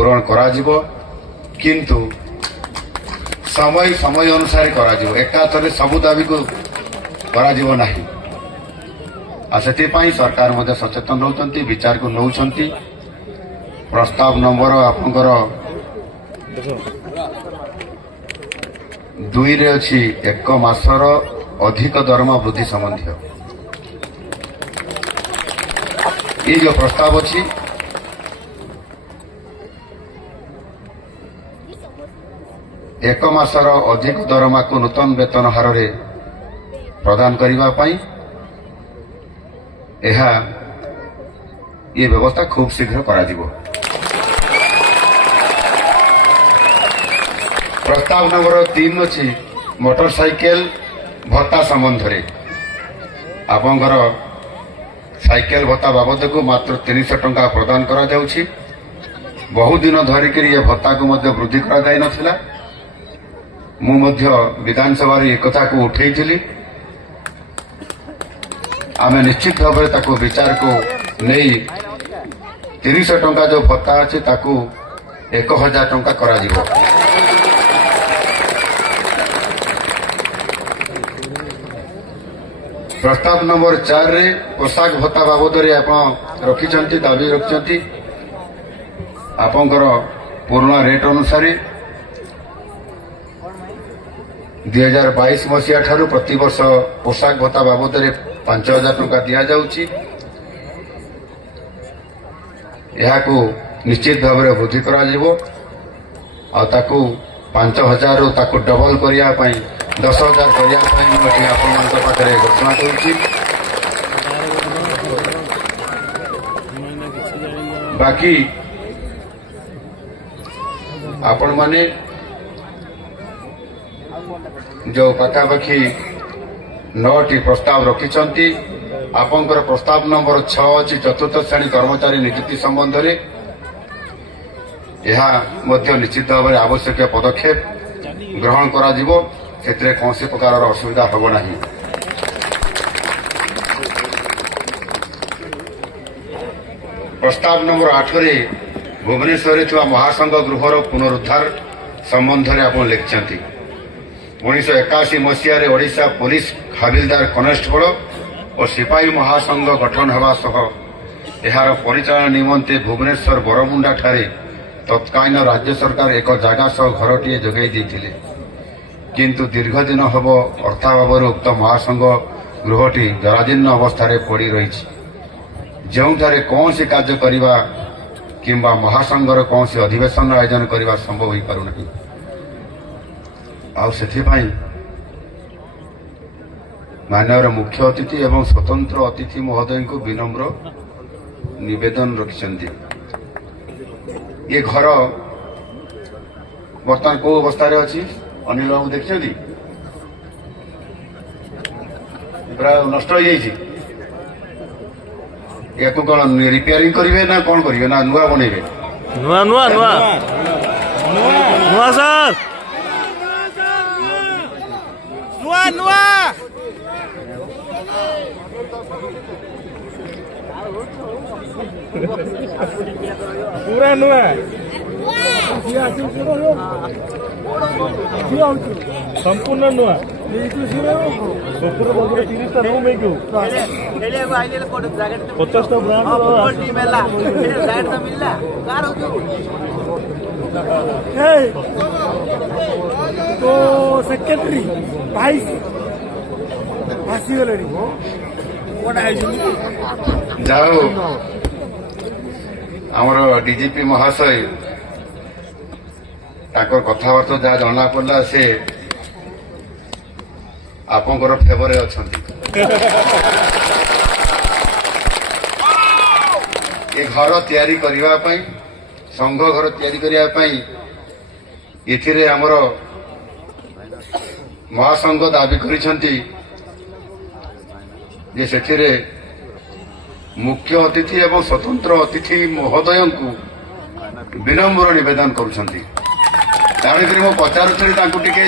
ପୂରଣ କରାଯିବ, କିନ୍ତୁ ସମୟ ଅନୁସାରେ କରାଯିବ। ଏକାଥରେ ସବୁ ଦାବିକୁ କରାଯିବ ନାହିଁ। ଆଉ ସେଥିପାଇଁ ସରକାର ମଧ୍ୟ ସଚେତନ ରହୁଛନ୍ତି, ବିଚାରକୁ ନେଉଛନ୍ତି। ପ୍ରସ୍ତାବ ନମ୍ବର ଆପଣଙ୍କର 2ରେ ଅଛି 1 ମାସର ଅଧିକ ଦରମା ବୃଦ୍ଧି ସମ୍ବନ୍ଧୀୟ। ये जो प्रस्ताव अच्छी 1 मासर अधिक दरमा को नूतन वेतन हार प्रदान करने ये व्यवस्था खूब शीघ्र करा जिवो। प्रस्ताव नंबर 3 अच्छी मोटरसाइकेल भत्ता संबंध रे आपंकर साइकेल भत्ता बाबद को मात्र 300 टंका प्रदान करा जाउछि। बहु दिन धरिक ये भत्ता को मध्य वृद्धि करा जाय नथिला। मु मध्य विधानसभा रे एक कथा को उठेइथिली। आमे निश्चित भाव में ताको विचार को नहीं 300 टंका जो भत्ता अछि ताको 1000 टंका करा जिवो। प्रस्ताव नंबर 4 रे पोशाक भत्ता बाबद रखिंट दाबी रखिंट आपंकर पुराना रेट अनुसार 2022 मसीहा ठारू प्रति वर्ष पोशाक भत्ता बाबद 5000 टंका दिया जाउछि। यहाकू निश्चित भाव में वृद्धि करा जिवो आ ताकू 5000 रु ताकू डबल करिया पई 10,000 करिया पई मोटी आपनक पाखरे घोषणा करूछि। बाकी आपण माने जो पाखापाखि 9टी प्रस्ताव रखिंट आपंकर प्रस्ताव नंबर 6 अच्छी चतुर्थ श्रेणी कर्मचारी नियुक्ति संबंध में यह निश्चित भाव में आवश्यक पदक्षेप ग्रहण करा जिवो। क्षेत्र कौन प्रकार असुविधा हम ना। प्रस्ताव नंबर 8 रे भुवनेश्वर महासंघ गृहर पुनरुद्धार संबंध में आप लिखिं 1981 मसीह ओडिशा पुलिस हाविलदार कनेस्टेबल और सिपाही महासंघ गठन होगा सह यार परिचालन निमंते भुवनेश्वर बरमुंडा ठारे तत्कालीन राज्य सरकार एक जगह सह घरटीए जोगाई देथिले। किंतु दीर्घ दिन हम अर्थाभाव उक्त महासंघ गृहटी जराजीर्ण अवस्था पड़ रही जोठारे कौन सी कार्य करने किंबा महासंघर कौन सी अधिवेशन आयोजन करने संभव हो पारुना। माननीय मुख्य अतिथि एवं स्वतंत्र अतिथि महोदय को विनम्र निवेदन रखिंट ये घर बर्तमान कौ अवस्था अच्छी अनिल बाबू देखिए पूरा नष्ट हो जाइए। या कौन रिपेयरिंग करेंगे ना कौन करेंगे ना नुआ बनइबे नुआ नुआ नुआ नुआ सर नुआ नुआ पूरा नुआ संपूर्ण नुआ 50 तो सेक्रेटरी भाई आसीगले जाओ आमर डीजीपी महाशय कथबार्ता जहाँ जना पड़ा से आपंकर फेवर अच्छा ये घर तैयारी करने संघ घर तैयारी करने ये आमर महासंघ दाबी करिसेंती जे सेठिरे मुख्य अतिथि एवं स्वतंत्र अतिथि महोदय को विनम्र निवेदन करुछंती। जानिक मो पचारुथली टे